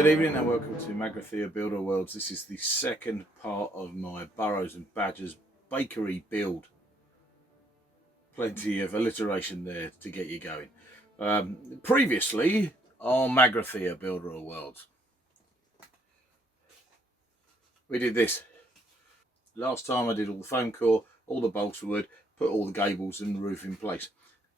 Good evening and welcome to Magrathea Builder Worlds. This is the second part of my Burrows Badgers Bakery Build. Plenty of alliteration there to get you going. Previously on Magrathea Builder Worlds, we did this. Last time I did all the foam core, all the bolts of wood, put all the gables and the roof in place.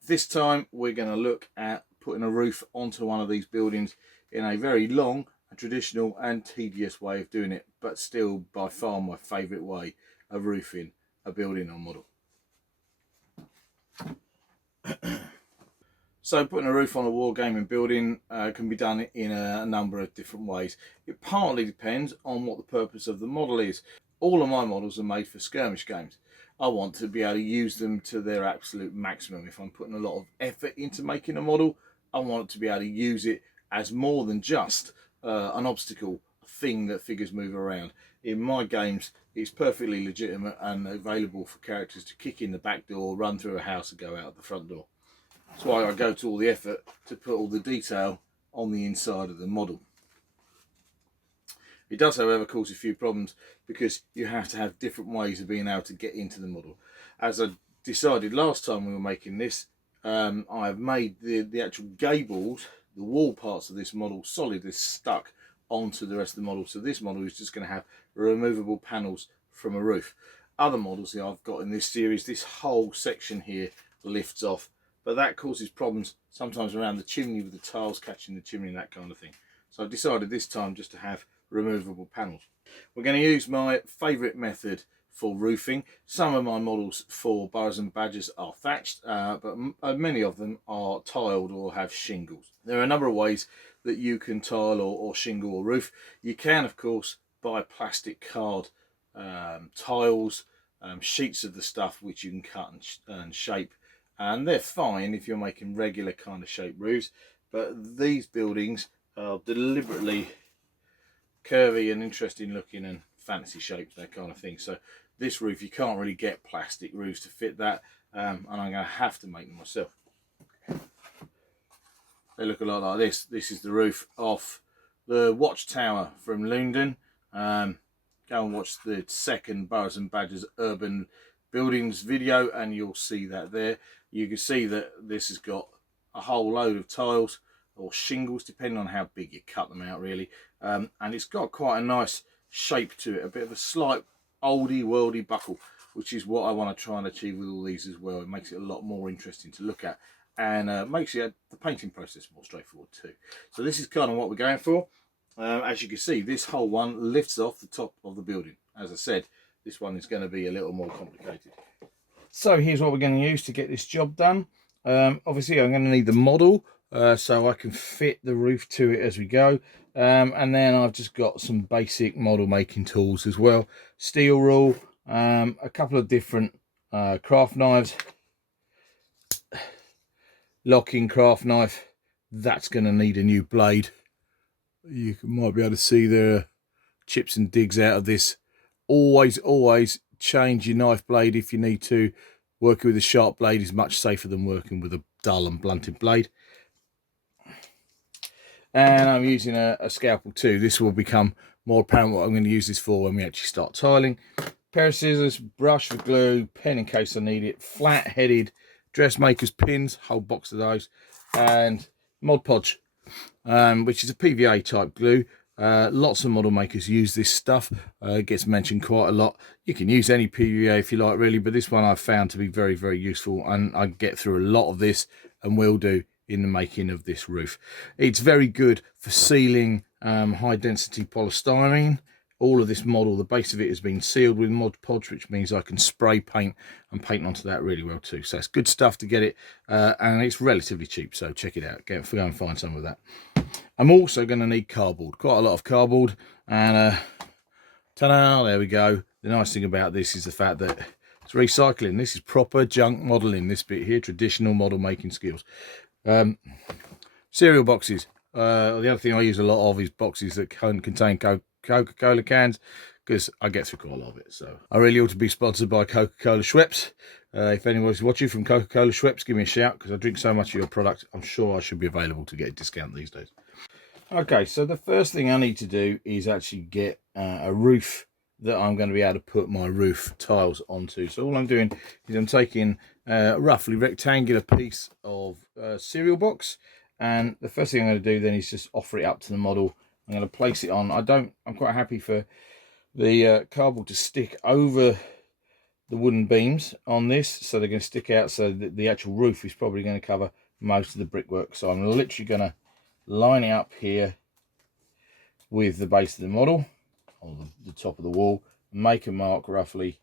This time we're going to look at putting a roof onto one of these buildings in a very long, traditional and tedious way of doing it, but still by far my favourite way of roofing a building or model. So putting a roof on a wargaming building can be done in a number of different ways. It partly depends on what the purpose of the model is. All of my models are made for skirmish games. I want to be able to use them to their absolute maximum. If I'm putting a lot of effort into making a model, I want to be able to use it as more than just an obstacle, a thing that figures move around. In my games, it's perfectly legitimate and available for characters to kick in the back door, run through a house and go out the front door. That's why I go to all the effort to put all the detail on the inside of the model. It does, however, cause a few problems because you have to have different ways of being able to get into the model. As I decided last time we were making this, I have made the actual gables, the wall parts of this model solid, is stuck onto the rest of the model. So this model is just going to have removable panels from a roof. Other models that I've got in this series, this whole section here lifts off, but that causes problems sometimes around the chimney with the tiles catching the chimney and that kind of thing. So I've decided this time just to have removable panels. We're going to use my favourite method for roofing. Some of my models for Burrows and Badgers are thatched, but many of them are tiled or have shingles. There are a number of ways that you can tile or shingle or roof. You can, of course, buy plastic card tiles, sheets of the stuff which you can cut and shape, and they're fine if you're making regular kind of shaped roofs, but these buildings are deliberately curvy and interesting looking and fancy shapes, that kind of thing. So this roof, you can't really get plastic roofs to fit that, and I'm going to have to make them myself. They look a lot like this. This is the roof off the watchtower from London. Go and watch the second Burrows and Badgers urban buildings video and you'll see that there. You can see that this has got a whole load of tiles or shingles, depending on how big you cut them out really, and it's got quite a nice shape to it, a bit of a slight oldie worldy buckle, which is what I want to try and achieve with all these as well. It makes it a lot more interesting to look at and makes the painting process more straightforward too. So this is kind of what we're going for. As you can see, this whole one lifts off the top of the building. As I said, this one is going to be a little more complicated. So here's what we're going to use to get this job done. Obviously I'm going to need the model so I can fit the roof to it as we go, and then I've just got some basic model making tools as well. Steel rule, a couple of different craft knives, locking craft knife. That's going to need a new blade. You might be able to see the chips and digs out of this. Always change your knife blade if you need to. Working with a sharp blade is much safer than working with a dull and blunted blade. And I'm using a scalpel too. This will become more apparent what I'm going to use this for when we actually start tiling. Pair of scissors, brush for glue, pen in case I need it, flat-headed dressmaker's pins, whole box of those, and Mod Podge, which is a PVA type glue. Lots of model makers use this stuff. It gets mentioned quite a lot. You can use any PVA if you like really, but this one I've found to be very, very useful, and I get through a lot of this and will do in the making of this roof. It's very good for sealing high density polystyrene. All of this model, the base of it has been sealed with Mod Podge, which means I can spray paint and paint onto that really well too. So it's good stuff to get it, and it's relatively cheap, so check it out. Go and find some of that. I'm also going to need cardboard, quite a lot of cardboard, and ta-da, there we go. The nice thing about this is the fact that it's recycling. This is proper junk modelling, this bit here, traditional model making skills. Cereal boxes. The other thing I use a lot of is boxes that contain Coca-Cola cans, because I get through quite a lot of it. So I really ought to be sponsored by Coca-Cola Schweppes. If anyone's watching from Coca-Cola Schweppes, give me a shout, because I drink so much of your product. I'm sure I should be available to get a discount these days. Okay, so the first thing I need to do is actually get a roof that I'm going to be able to put my roof tiles onto. So all I'm doing is I'm taking a roughly rectangular piece of cereal box, and the first thing I'm going to do then is just offer it up to the model. I'm going to place it on. I'm quite happy for the cardboard to stick over the wooden beams on this, so they're going to stick out, so that the actual roof is probably going to cover most of the brickwork. So I'm literally going to line it up here with the base of the model on the top of the wall, make a mark roughly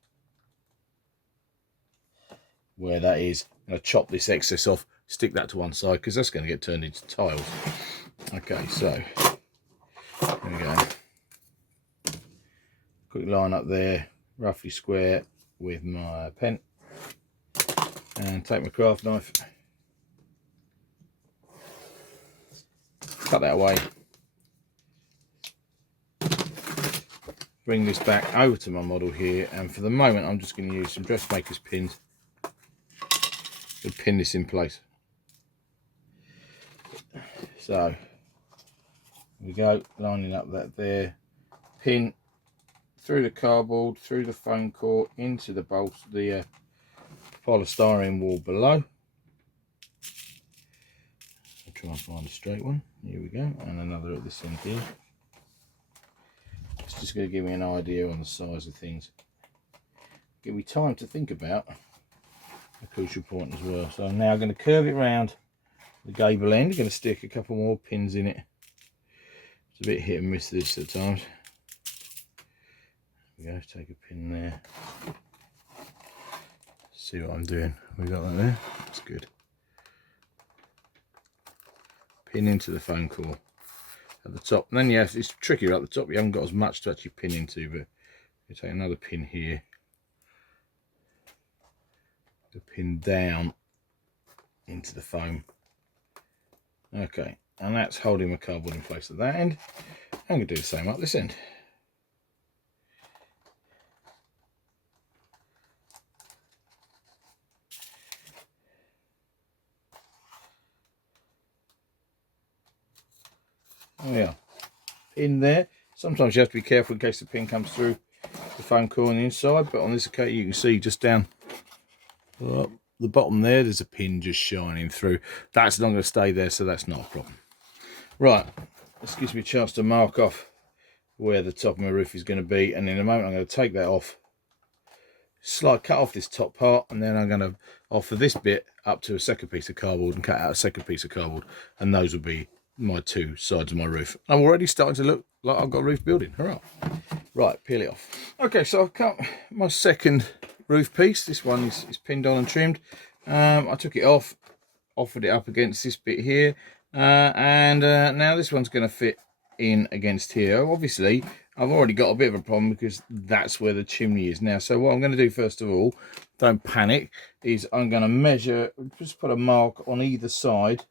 where that is. I'm going to chop this excess off, stick that to one side, because that's going to get turned into tiles. Okay, so there we go. Quick line up there, roughly square with my pen, and take my craft knife, cut that away, bring this back over to my model here, and for the moment I'm just going to use some dressmaker's pins to pin this in place. So here we go, lining up that there, pin through the cardboard, through the foam core, into the bolts, the polystyrene wall below. I'll try and find a straight one. Here we go, and another at this end here. It's just going to give me an idea on the size of things. Give me time to think about a crucial point as well. So I'm now going to curve it round the gable end. I'm going to stick a couple more pins in it. It's a bit hit and miss this at times. There we go, take a pin there. See what I'm doing. We got that there. That's good. Pin into the foam core at the top, and then it's trickier at the top. You haven't got as much to actually pin into, but you take another pin here, the pin down into the foam. Okay, and that's holding my cardboard in place at that end. I'm going to do the same up this end. Oh yeah, pin there. Sometimes you have to be careful in case the pin comes through the foam core on the inside, but on this occasion you can see just down the bottom there's a pin just shining through. That's not going to stay there, so that's not a problem. Right, this gives me a chance to mark off where the top of my roof is going to be, and in a moment I'm going to take that off, cut off this top part, and then I'm going to offer this bit up to a second piece of cardboard and cut out a second piece of cardboard, and those will be my two sides of my roof. I'm already starting to look like I've got a roof building. Hurrah. Right, peel it off. Okay, so I've cut my second roof piece. This one is pinned on and trimmed. I took it off, offered it up against this bit here, and now this one's going to fit in against here. Obviously I've already got a bit of a problem because that's where the chimney is now. So what I'm going to do first of all, don't panic, is I'm going to measure, just put a mark on either side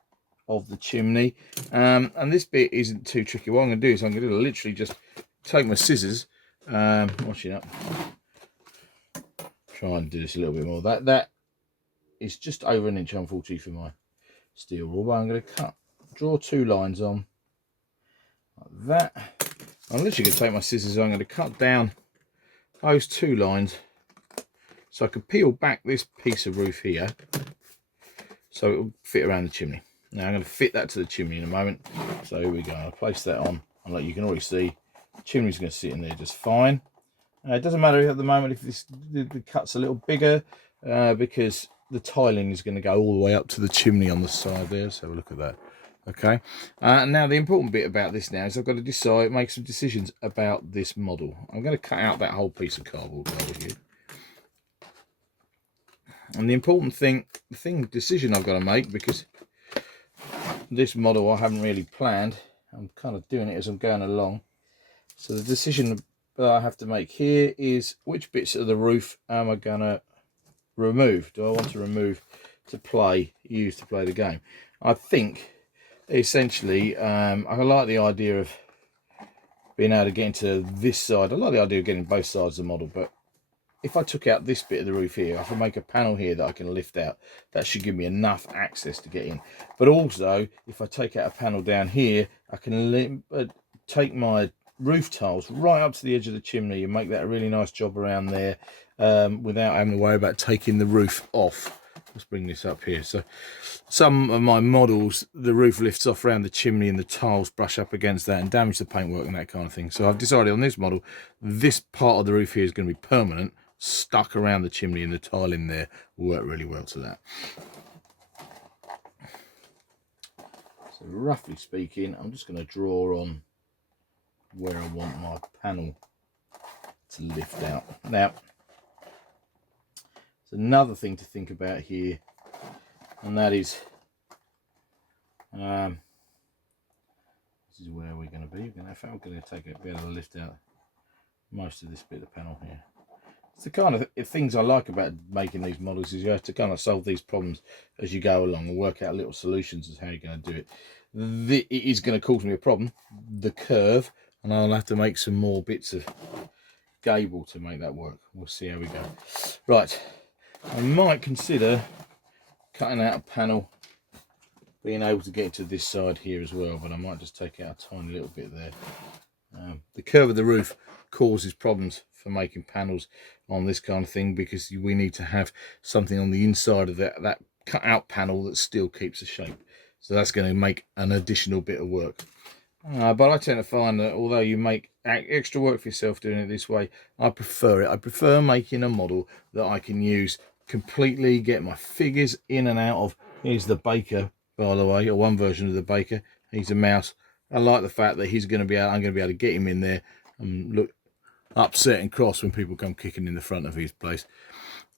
of the chimney, and this bit isn't too tricky. What I'm going to do is I'm going to literally just take my scissors, watching up, try and do this a little bit more. That is just over an inch, unfortunately, for my steel rule, but I'm going to draw two lines on like that. I'm literally going to take my scissors, I'm going to cut down those two lines so I can peel back this piece of roof here so it will fit around the chimney. Now I'm going to fit that to the chimney in a moment. So here we go. I'll place that on, and like you can already see, the chimney's going to sit in there just fine. It doesn't matter at the moment if the cut's a little bigger, because the tiling is going to go all the way up to the chimney on the side there. So have a look at that. Okay. Now the important bit about this now is I've got to decide, make some decisions about this model. I'm going to cut out that whole piece of cardboard over here. And the important decision I've got to make, because this model I haven't really planned, I'm kind of doing it as I'm going along. So the decision that I have to make here is which bits of the roof am I going to remove? Do I want to remove to use to play the game? I think essentially I like the idea of being able to get into this side. I like the idea of getting both sides of the model, but if I took out this bit of the roof here, I can make a panel here that I can lift out. That should give me enough access to get in. But also, if I take out a panel down here, I can take my roof tiles right up to the edge of the chimney and make that a really nice job around there, without having to worry about taking the roof off. Let's bring this up here. So some of my models, the roof lifts off around the chimney and the tiles brush up against that and damage the paintwork and that kind of thing. So I've decided on this model, this part of the roof here is going to be permanent, stuck around the chimney, and the tile in there will work really well to that. So roughly speaking, I'm just going to draw on where I want my panel to lift out. Now, there's another thing to think about here, and that is, this is where we're going to be. We're going to take a bit of a lift out most of this bit of the panel here. It's the kind of things I like about making these models, is you have to kind of solve these problems as you go along and work out little solutions as how you're going to do it. It is going to cause me a problem, the curve, and I'll have to make some more bits of gable to make that work. We'll see how we go. Right, I might consider cutting out a panel, being able to get into this side here as well, but I might just take out a tiny little bit there. The curve of the roof causes problems for making panels on this kind of thing, because we need to have something on the inside of that cut out panel that still keeps the shape. So that's going to make an additional bit of work. But I tend to find that although you make extra work for yourself doing it this way, I prefer it. I prefer making a model that I can use completely, get my figures in and out of. Here's the baker, by the way, or one version of the baker. He's a mouse. I like the fact that I'm going to be able to get him in there and look upset and cross when people come kicking in the front of his place.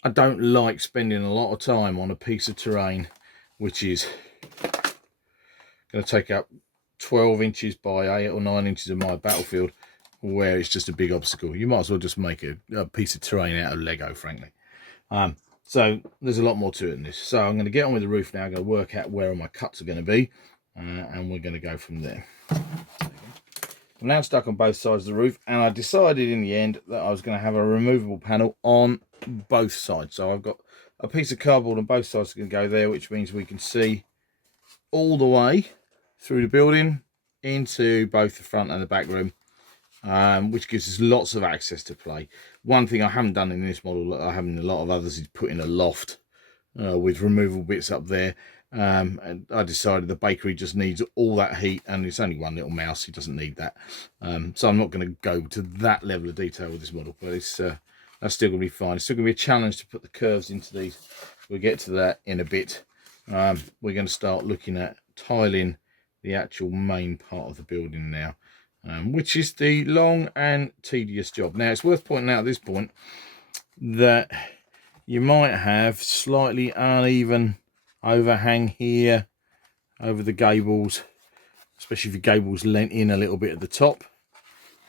I don't like spending a lot of time on a piece of terrain which is going to take up 12 inches by 8 or 9 inches of my battlefield, where it's just a big obstacle. You might as well just make a piece of terrain out of Lego, frankly. So there's a lot more to it than this. So I'm going to get on with the roof now. I'm going to work out where all my cuts are going to be, and we're going to go from there. I'm now stuck on both sides of the roof, and I decided in the end that I was going to have a removable panel on both sides. So I've got a piece of cardboard on both sides going to go there, which means we can see all the way through the building into both the front and the back room, which gives us lots of access to play. One thing I haven't done in this model that I have in a lot of others is put in a loft with removable bits up there. And I decided the bakery just needs all that heat, and it's only one little mouse, he doesn't need that. So I'm not going to go to that level of detail with this model, but it's that's still going to be fine. It's still going to be a challenge to put the curves into these. We'll get to that in a bit. We're going to start looking at tiling the actual main part of the building now, which is the long and tedious job. Now, it's worth pointing out at this point that you might have slightly uneven overhang here over the gables, especially if your gables lent in a little bit at the top.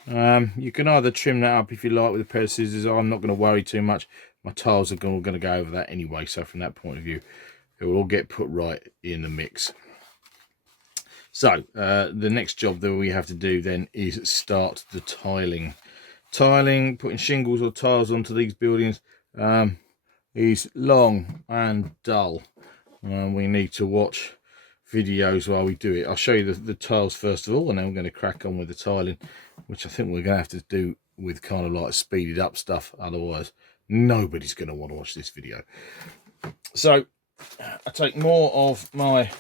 You can either trim that up if you like with a pair of scissors. I'm not going to worry too much. My tiles are going to go over that anyway, so from that point of view it will all get put right in the mix. So the next job that we have to do then is start the tiling. Putting shingles or tiles onto these buildings is long and dull. We need to watch videos while we do it. I'll show you the tiles first of all, and then we're going to crack on with the tiling, which I think we're going to have to do with kind of like speeded up stuff, otherwise nobody's going to want to watch this video. So I take more of my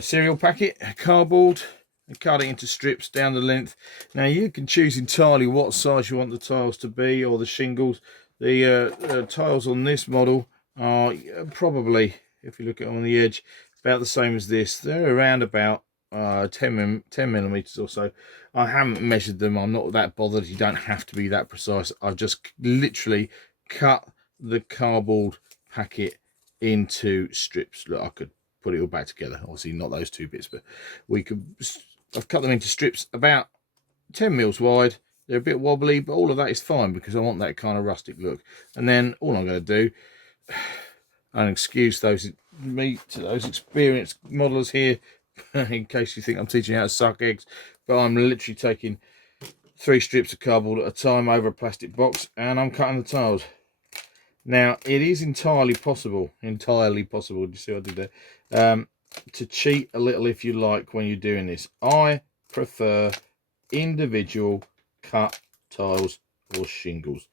cereal packet cardboard and cut it into strips down the length. Now you can choose entirely what size you want the tiles to be, or the shingles. The tiles on this model are probably, if you look at them on the edge, about the same as this. They're around about 10 millimeters or so. I haven't measured them. I'm not that bothered. You don't have to be that precise. I've just literally cut the cardboard packet into strips. Look, I could put it all back together. Obviously not those two bits, but I've cut them into strips about 10 mils wide. They're a bit wobbly, but all of that is fine because I want that kind of rustic look. And then all I'm going to do, and excuse those experienced modelers here, in case you think I'm teaching you how to suck eggs, but I'm literally taking 3 strips of cardboard at a time over a plastic box, and I'm cutting the tiles. Now, it is entirely possible, do you see what I did there? to cheat a little if you like when you're doing this. I prefer individual cut tiles or shingles.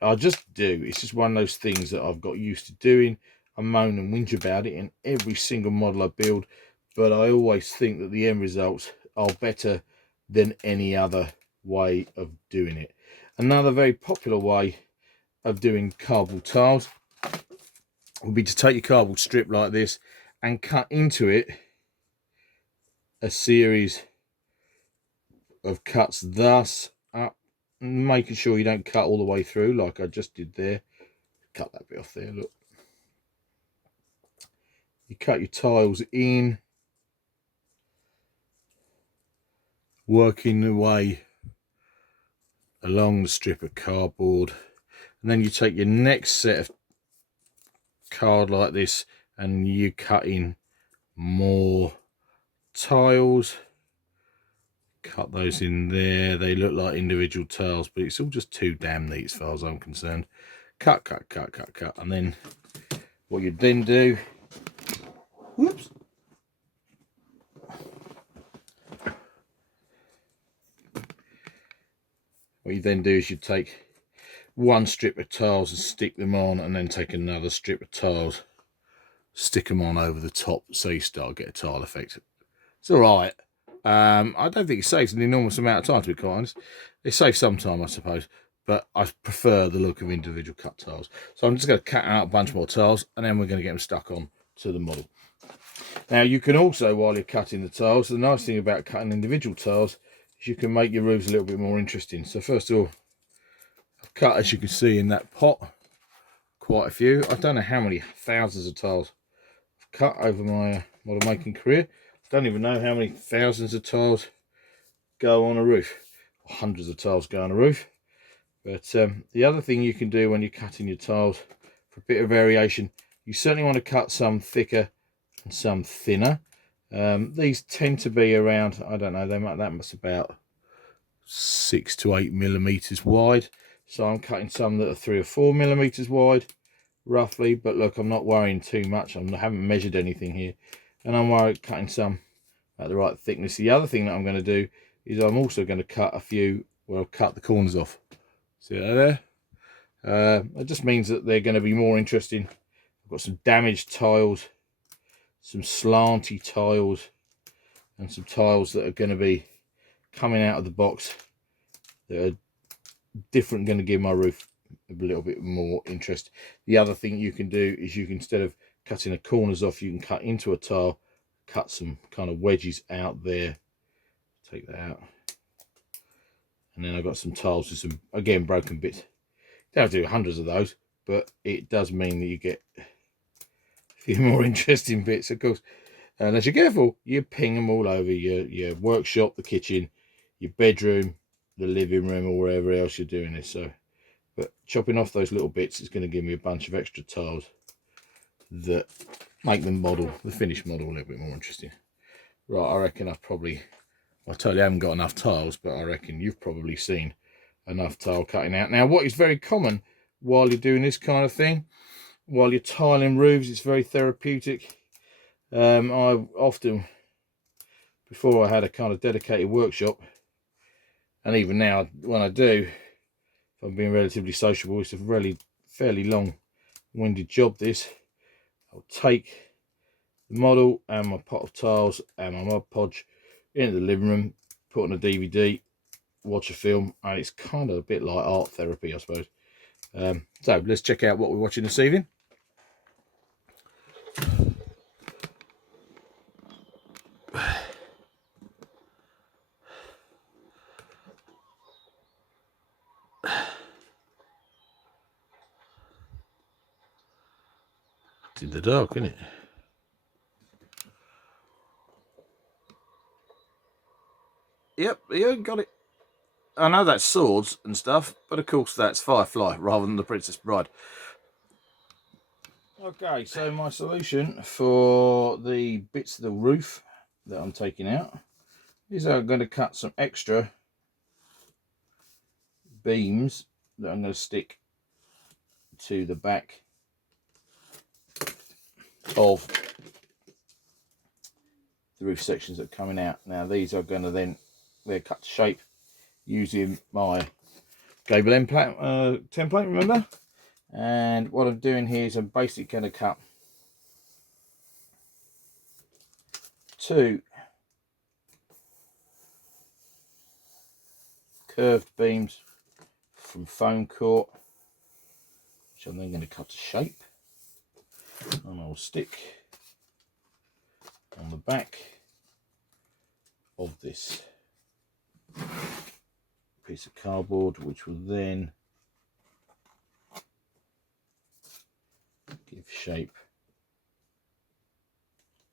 I just do. It's just one of those things that I've got used to doing. I moan and whinge about it in every single model I build, but I always think that the end results are better than any other way of doing it. Another very popular way of doing cardboard tiles would be to take your cardboard strip like this and cut into it a series of cuts thus up, making sure you don't cut all the way through like I just did there. Cut that bit off there, look. You cut your tiles in, working the way along the strip of cardboard, and then you take your next set of card like this and you cut in more tiles. Cut those in there. They look like individual tiles, but it's all just too damn neat as far as I'm concerned. Cut, cut, cut, cut, cut, and then what you then do, whoops, what you then do is you take one strip of tiles and stick them on, and then take another strip of tiles, stick them on over the top, so you start to get a tile effect. It's all right. I don't think it saves an enormous amount of time, to be quite honest. It saves some time, I suppose, but I prefer the look of individual cut tiles. So I'm just going to cut out a bunch more tiles, and then we're going to get them stuck on to the model. Now you can also, while you're cutting the tiles, the nice thing about cutting individual tiles is you can make your roofs a little bit more interesting. So first of all, I've cut, as you can see in that pot, quite a few. I don't know how many thousands of tiles I've cut over my model making career. I don't even know how many thousands of tiles go on a roof, or hundreds of tiles go on a roof. But the other thing you can do when you're cutting your tiles for a bit of variation, you certainly want to cut some thicker and some thinner. These tend to be around, I don't know, that must about 6 to 8 millimeters wide. So I'm cutting some that are 3 or 4 millimeters wide, roughly. But look, I'm not worrying too much. I haven't measured anything here, and I'm worried cutting some at the right thickness. The other thing that I'm going to do is I'm also going to cut a few where I'll cut the corners off. See that there? It just means that they're going to be more interesting. I've got some damaged tiles, some slanty tiles, and some tiles that are going to be coming out of the box that are different, going to give my roof a little bit more interest. The other thing you can do is you can, instead of cutting the corners off, you can cut into a tile, cut some kind of wedges out there. Take that out. And then I've got some tiles with some, again, broken bits. Don't have to do hundreds of those, but it does mean that you get a few more interesting bits, of course. Unless you're careful, you ping them all over your workshop, the kitchen, your bedroom, the living room, or wherever else you're doing this. So, but chopping off those little bits is going to give me a bunch of extra tiles that make the finished model a little bit more interesting. Right, I reckon I totally haven't got enough tiles, but I reckon you've probably seen enough tile cutting out. Now, what is very common while you're doing this kind of thing, while you're tiling roofs, it's very therapeutic. I often, before I had a kind of dedicated workshop, and even now when I do, if I'm being relatively sociable, it's a really fairly long-winded job this. I'll take the model and my pot of tiles and my Mod Podge into the living room, put on a DVD, watch a film, and it's kind of a bit like art therapy, I suppose. So let's check out what we're watching this evening. It's in the dark, isn't it? Yep, yeah, got it. I know that's swords and stuff, but of course that's Firefly rather than the Princess Bride. Okay, so my solution for the bits of the roof that I'm taking out is I'm going to cut some extra beams that I'm going to stick to the back of the roof sections that are coming out. Now these are going to then, they're cut to shape using my gable end template, remember? And what I'm doing here is I'm basically going to cut 2 curved beams from foam core, which I'm then going to cut to shape, and I'll stick on the back of this piece of cardboard, which will then give shape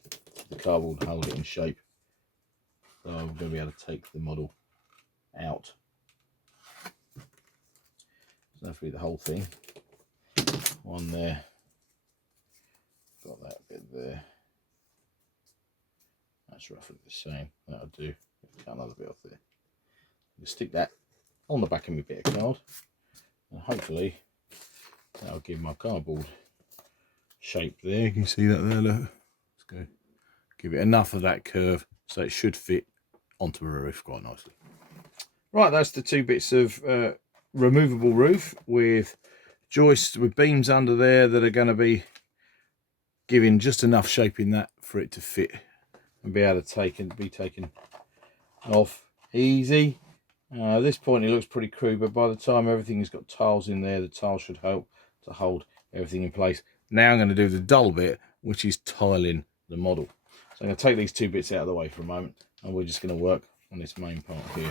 to the cardboard, hold it in shape. So I'm going to be able to take the model out. So that's really the whole thing. One there, got that bit there. That's roughly the same. That'll do. Cut another bit off there. I'll stick that on the back of my bit of card, and hopefully that'll give my cardboard shape there. You can see that there. Look. Let's go. Give it enough of that curve so it should fit onto a roof quite nicely. Right, that's the 2 bits of removable roof with joists with beams under there that are going to be giving just enough shape in that for it to fit and be able to be taken off easy. At this point it looks pretty crude, but by the time everything has got tiles in there, the tiles should help to hold everything in place. Now I'm going to do the dull bit, which is tiling the model. So I'm going to take these 2 bits out of the way for a moment, and we're just going to work on this main part here.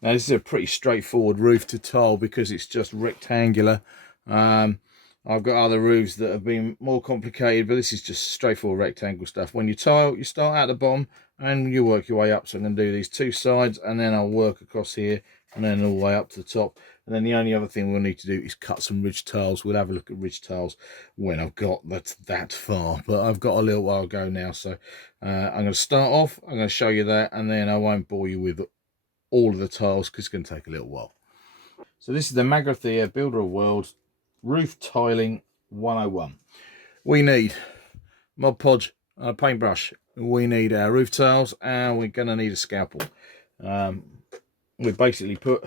Now this is a pretty straightforward roof to tile because it's just rectangular. I've got other roofs that have been more complicated, but this is just straightforward rectangle stuff. When you tile, you start at the bottom and you work your way up. So I'm going to do these 2 sides, and then I'll work across here and then all the way up to the top. And then the only other thing we'll need to do is cut some ridge tiles. We'll have a look at ridge tiles when I've got that far, but I've got a little while to go now. So I'm going to start off, I'm going to show you that, and then I won't bore you with all of the tiles because it's going to take a little while. So this is the Magrathea Builder of Worlds Roof Tiling 101. We need Mod Podge and a paintbrush. We need our roof tiles, and we're going to need a scalpel. We basically put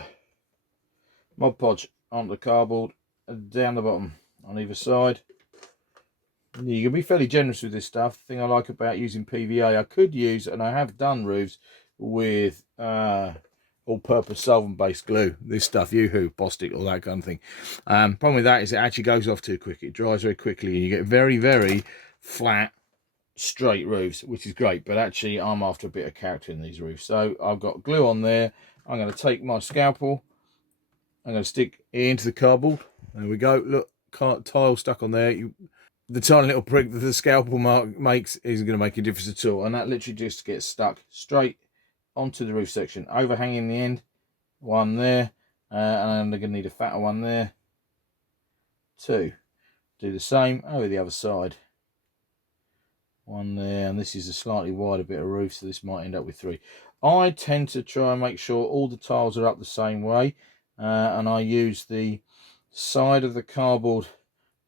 Mod Podge onto the cardboard down the bottom on either side. You can be fairly generous with this stuff. The thing I like about using PVA, I could use, and I have done roofs with all-purpose solvent-based glue. This stuff, Yoo-hoo, Bostik, all that kind of thing. Problem with that is it actually goes off too quick. It dries very quickly, and you get very, very flat, straight roofs, which is great. But actually, I'm after a bit of character in these roofs. So I've got glue on there. I'm going to take my scalpel. I'm going to stick it into the cardboard. There we go. Look, tile stuck on there. The tiny little prick that the scalpel mark makes isn't going to make a difference at all. And that literally just gets stuck straight onto the roof section, overhanging the end. One there, and I'm going to need a fatter one there. 2. Do the same over the other side. 1 there, and this is a slightly wider bit of roof, so this might end up with 3. I tend to try and make sure all the tiles are up the same way, and I use the side of the cardboard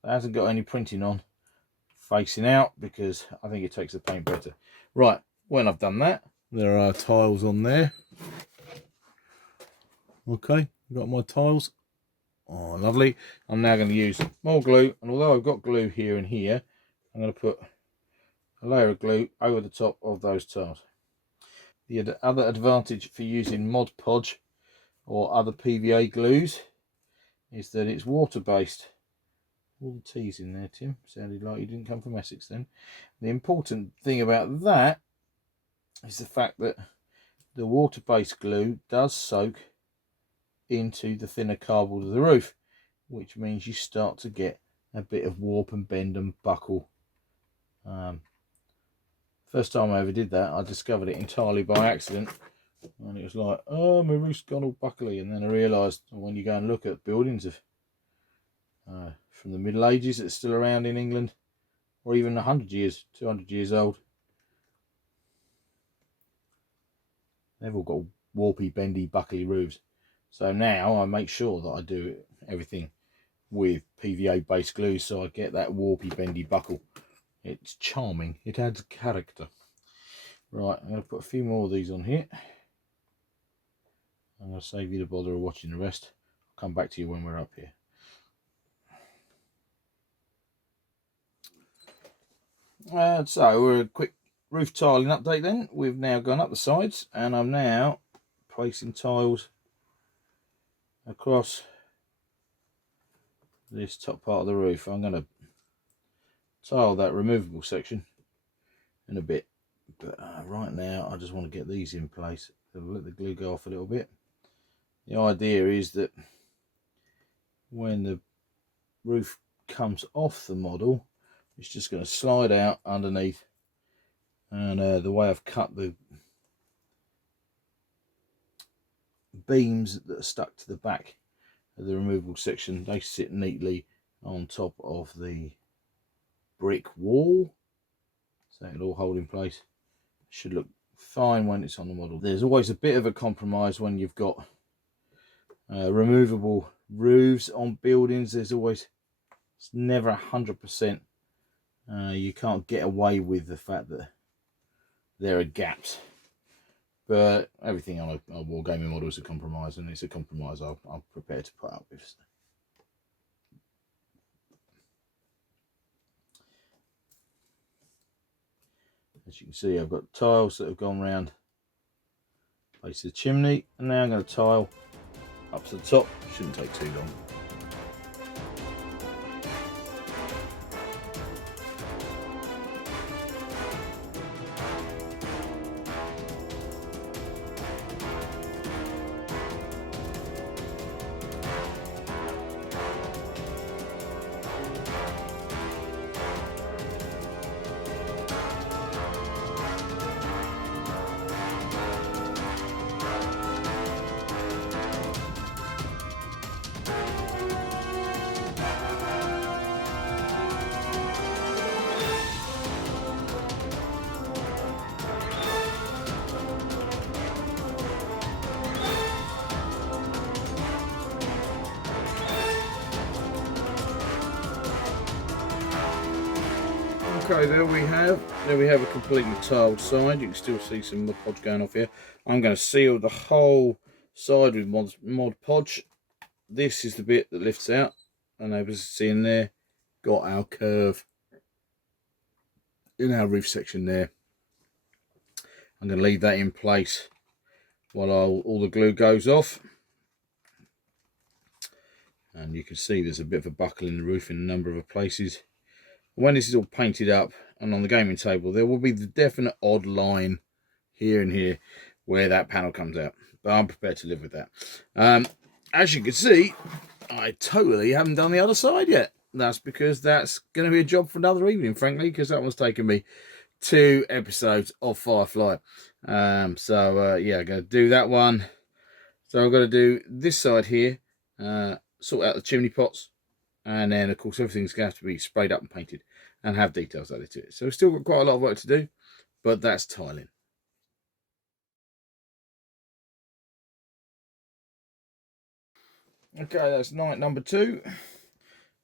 that hasn't got any printing on facing out because I think it takes the paint better. Right, when I've done that, there are tiles on there. Okay, I've got my tiles. Oh, lovely. I'm now going to use more glue, and although I've got glue here and here, I'm going to put a layer of glue over the top of those tiles. The other advantage for using Mod Podge or other PVA glues is that it's water-based. All the T's in there, Tim. Sounded like you didn't come from Essex then. The important thing about that is the fact that the water-based glue does soak into the thinner cardboard of the roof, which means you start to get a bit of warp and bend and buckle. First time I ever did that, I discovered it entirely by accident, and it was like, oh, my roof's gone all buckly. And then I realised when you go and look at buildings of from the Middle Ages that's still around in England, or even 100 years, 200 years old, they've all got warpy, bendy, buckly roofs. So now I make sure that I do everything with PVA based glue so I get that warpy, bendy buckle. It's charming. It adds character. Right, I'm going to put a few more of these on here. I'm going to save you the bother of watching the rest. I'll come back to you when we're up here. So we're a quick roof tiling update then. We've now gone up the sides and I'm now placing tiles across this top part of the roof. I'm going to tile that removable section in a bit, but right now I just want to get these in place. So let the glue go off a little bit. The idea is that when the roof comes off the model, it's just going to slide out underneath, and the way I've cut the beams that are stuck to the back of the removable section, they sit neatly on top of the brick wall, so it'll all hold in place. Should look fine when it's on the model. There's always a bit of a compromise when you've got removable roofs on buildings. It's never 100%. You can't get away with the fact that there are gaps, but everything on a wargaming model is a compromise, and it's a compromise I'm prepared to put up with. As you can see, I've got tiles that have gone round base of the chimney, and now I'm going to tile up to the top. Shouldn't take too long. Okay, there we have a completely tiled side. You can still see some Mod Podge going off here. I'm going to seal the whole side with Mod Podge. This is the bit that lifts out, and as you see in there, got our curve in our roof section there. I'm going to leave that in place while all the glue goes off. And you can see there's a bit of a buckle in the roof in a number of places. When this is all painted up and on the gaming table, there will be the definite odd line here and here where that panel comes out, but I'm prepared to live with that. As you can see, I totally haven't done the other side yet. That's because that's going to be a job for another evening, frankly, because that one's taken me 2 episodes of Firefly. Yeah, I'm going to do that one. So I've got to do this side here, sort out the chimney pots, and then of course everything's going to have to be sprayed up and painted and have details added to it. So we've still got quite a lot of work to do, but that's tiling. Okay, that's night number 2,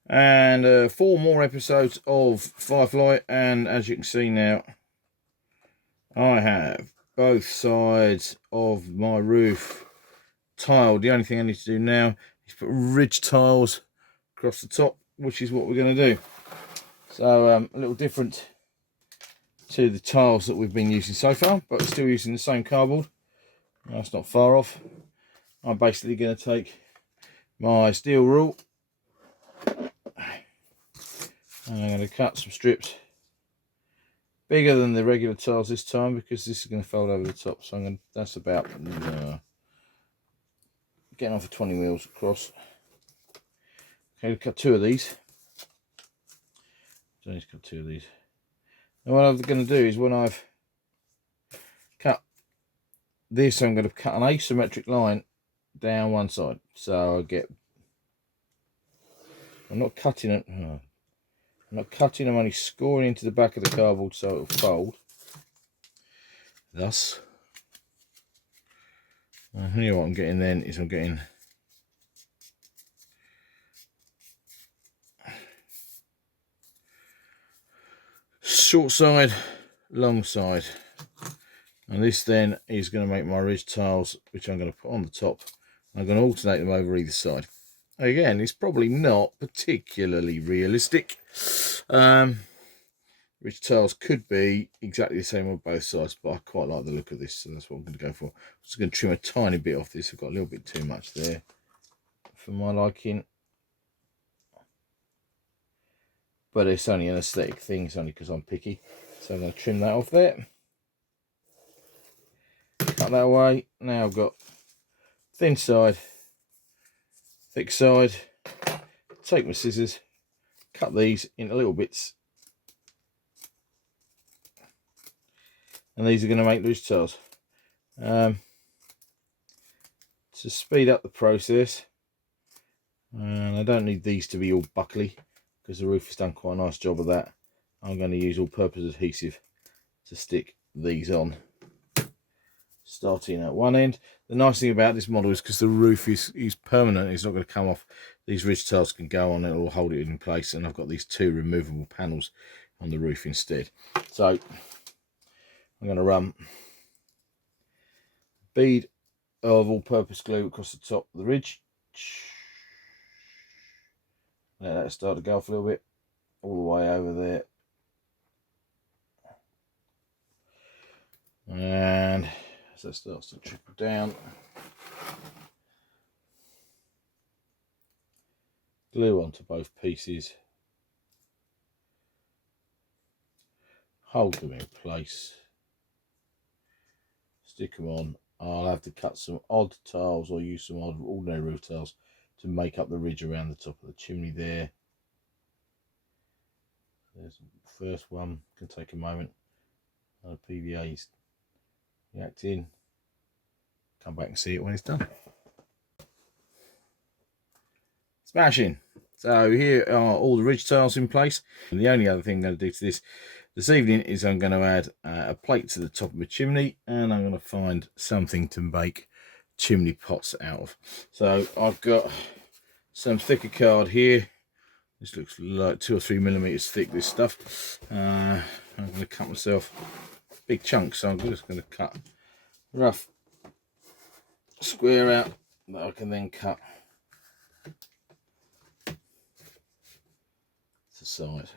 and 4 more episodes of Firefly, and as you can see now, I have both sides of my roof tiled. The only thing I need to do now is put ridge tiles across the top, which is what we're going to do. So a little different to the tiles that we've been using so far, but we're still using the same cardboard. That's not far off. I'm basically going to take my steel rule and I'm going to cut some strips bigger than the regular tiles this time, because this is going to fold over the top. So that's about getting off for 20 mils across. Okay, we'll cut 2 of these. So I need to cut 2 of these. And what I'm going to do is, when I've cut this, I'm going to cut an asymmetric line down one side. So I'm not cutting it. I'm only scoring into the back of the cardboard so it'll fold. Thus, here what I'm getting then is I'm getting short side, long side. And this then is going to make my ridge tiles, which I'm going to put on the top. I'm going to alternate them over either side. Again, it's probably not particularly realistic. Ridge tiles could be exactly the same on both sides, but I quite like the look of this, so that's what I'm going to go for. I'm just going to trim a tiny bit off this. I've got a little bit too much there for my liking. But it's only an aesthetic thing, it's only because I'm picky. So I'm going to trim that off there. Cut that away. Now I've got thin side, thick side. Take my scissors, cut these into little bits. And these are going to make ridge tiles. To speed up the process, and I don't need these to be all buckly because the roof has done quite a nice job of that. I'm going to use all-purpose adhesive to stick these on, starting at one end. The nice thing about this model is because the roof is permanent, it's not going to come off. These ridge tiles can go on, it will hold it in place, and I've got these two removable panels on the roof instead. So I'm going to run a bead of all-purpose glue across the top of the ridge. Let that start to go off a little bit, all the way over there. And as that starts to trickle down, glue onto both pieces, hold them in place, stick them on. I'll have to cut some odd tiles or use some odd ordinary roof tiles to make up the ridge around the top of the chimney there. There's the first one, can take a moment. The PVA is reacting. Come back and see it when it's done. Smashing. So here are all the ridge tiles in place. And the only other thing I'm going to do to this evening is I'm going to add a plate to the top of my chimney, and I'm going to find something to make chimney pots out of. So I've got some thicker card here. This looks like 2 or 3 millimeters thick, this stuff. I'm going to cut myself big chunks, so I'm just going to cut a rough square out that I can then cut to size.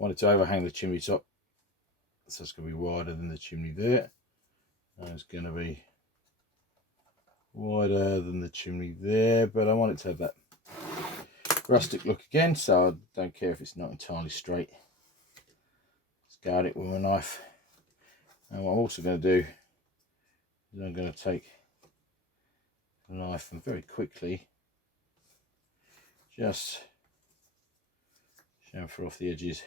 Want it to overhang the chimney top, so it's going to be wider than the chimney there, and it's going to be wider than the chimney there, but I want it to have that rustic look again, so I don't care if it's not entirely straight. Just guard it with my knife. And what I'm also going to do is I'm going to take the knife and very quickly just chamfer off the edges.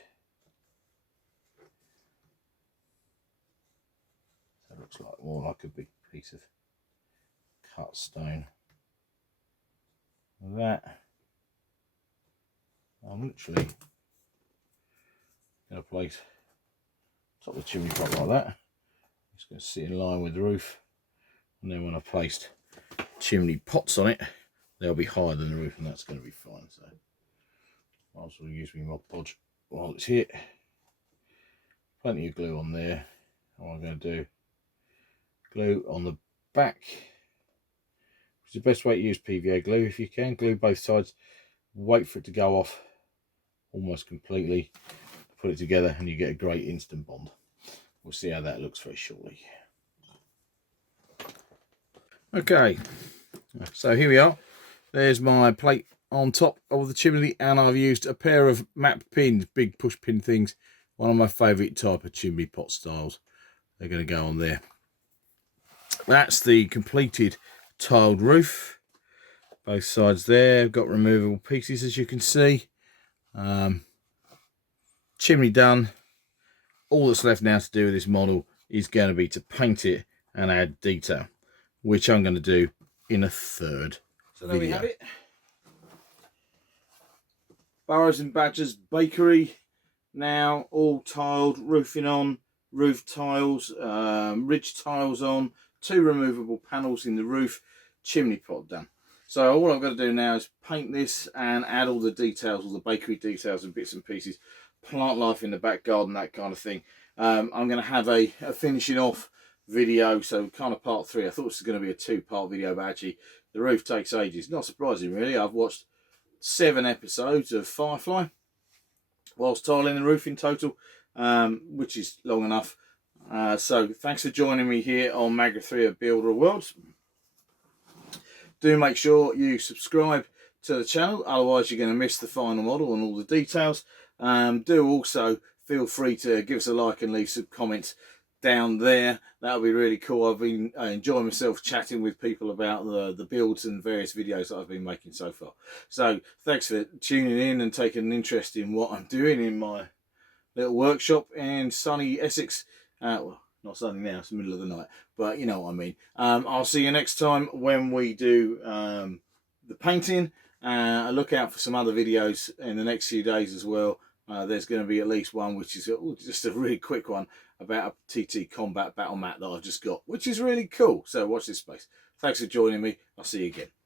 That looks like more like a big piece of cut stone. That I'm literally going to place top of the chimney pot like that. It's going to sit in line with the roof, and then when I've placed chimney pots on it, they'll be higher than the roof, and that's going to be fine. So I'll also use my Mod Podge while it's here. Plenty of glue on there. What I'm going to do, glue on the back, which is the best way to use PVA glue. If you can, glue both sides, wait for it to go off almost completely, put it together, and you get a great instant bond. We'll see how that looks very shortly. Okay, so here we are. There's my plate on top of the chimney, and I've used a pair of map pins, big push pin things, one of my favourite type of chimney pot styles. They're going to go on there. That's the completed tiled roof. Both sides there, got removable pieces, as you can see. Chimney done. All that's left now to do with this model is going to be to paint it and add detail, which I'm going to do in a third video. There we have it. Burrows Badgers Bakery, now all tiled, roofing on, roof tiles, ridge tiles on, 2 removable panels in the roof, chimney pot done. So all I've got to do now is paint this and add all the details, all the bakery details and bits and pieces, plant life in the back garden, that kind of thing. I'm going to have a finishing off video, so kind of part 3. I thought this was going to be a 2-part video, but actually the roof takes ages. Not surprising really. I've watched 7 episodes of Firefly whilst tiling the roof in total, which is long enough. So thanks for joining me here on Magma 3 at Builder Worlds. Do make sure you subscribe to the channel, otherwise you're going to miss the final model and all the details. Do also feel free to give us a like and leave some comments down there. That would be really cool. I've been enjoying myself chatting with people about the builds and various videos that I've been making so far. So thanks for tuning in and taking an interest in what I'm doing in my little workshop in sunny Essex. Well, not sunny now, it's the middle of the night, but you know what I mean. I'll see you next time when we do the painting. Look out for some other videos in the next few days as well. There's going to be at least one which is just a really quick one about a TT Combat battle mat that I've just got, which is really cool. So watch this space. Thanks for joining me. I'll see you again.